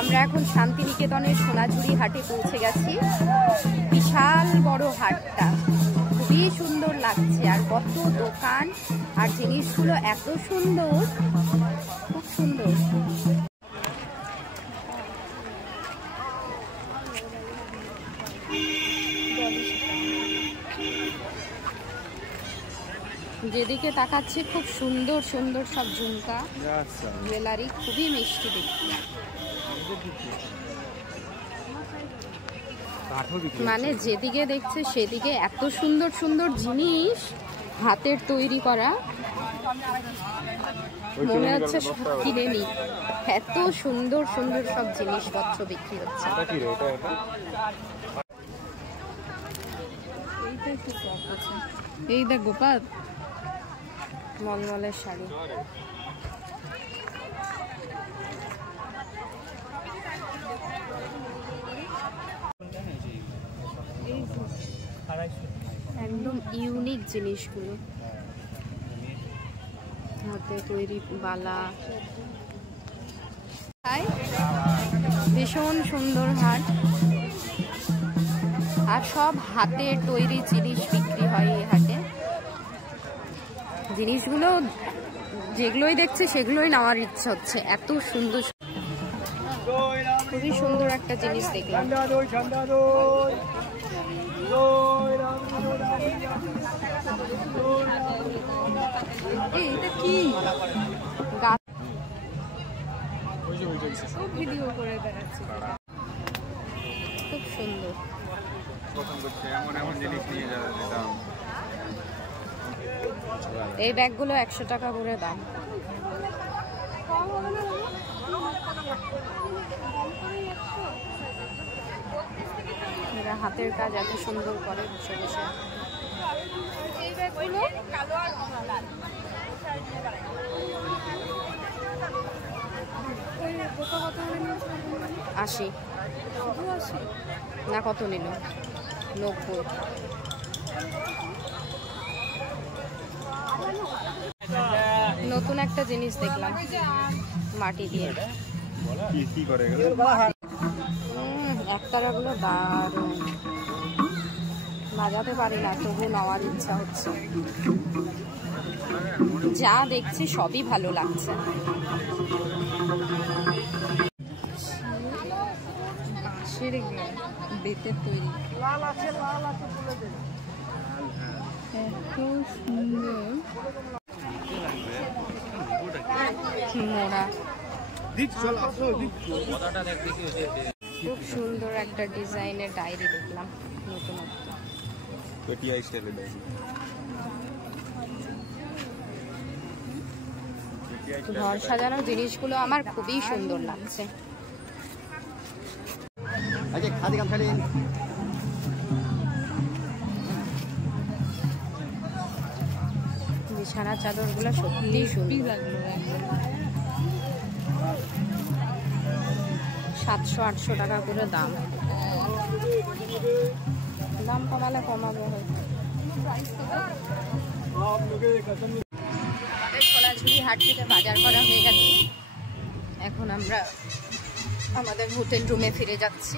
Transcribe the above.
আমরা এখন শান্তিনিকেতনের সোনাঝুরি হাটে পৌঁছে গেছি। বিশাল বড় হাটটা, খুবই সুন্দর লাগছে। আর কত দোকান আর জিনিসগুলো এত সুন্দর, খুব সুন্দর। যেদিকে তাকাচ্ছি খুব সুন্দর সুন্দর সব ঝুমকা, জুয়েলারি, খুবই মিষ্টি দেখতে। মানে যেদিকে দেখছে সেদিকে এত সুন্দর সুন্দর জিনিস, হাতের তৈরি করা, মনে হচ্ছে সব কিনে নি। এত সুন্দর সুন্দর সব জিনিসপত্র বিক্রি হচ্ছে। এই দেখ গোপাল, মলমলের শাড়ি। একদম ইউনিক জিনিসগুলো, হাতে তৈরি বালা। ভীষণ সুন্দর হাট, আর সব হাতের তৈরি জিনিস বিক্রি হয় এই হাটে। জিনিসগুলো যেগুলোই দেখছে সেগুলোই নেওয়ার ইচ্ছা হচ্ছে, এত সুন্দর। খুবই সুন্দর একটা জিনিস দেখলাম। এটা কি ভিডিও করে বেড়াচ্ছে, খুব সুন্দর। এই ব্যাগগুলো 100 টাকা করে দাম। এরা হাতের কাজ এত সুন্দর করে বসে বসে। এই ব্যাগগুলো কালো আর লাল। আশি না, কত নিল? 90। নতুন একটা জিনিস দেখলাম মাটি দিয়ে। একতারাগুলো দারুণ, বাজাতে পারি না, তবু নেওয়ার ইচ্ছা হচ্ছে। যা দেখছি সবই ভালো লাগছে। বাঁশের বেতের তৈরি, এত সুন্দর মোড়া। খুব সুন্দর একটা ডিজাইনের ডায়েরি দেখলাম, নতুনত্ব। ঘর সাজানো জিনিসগুলো আমার খুবই সুন্দর লাগছে। বিছানা চাদরগুলো সত্যি সুন্দর। 700-800 টাকা করে দাম। দাম কমালে কমাবো হয়তো। সোনাঝুরি হাট থেকে বাজার করা হয়ে গেছে, এখন আমরা আমাদের হোটেল রুমে ফিরে যাচ্ছি।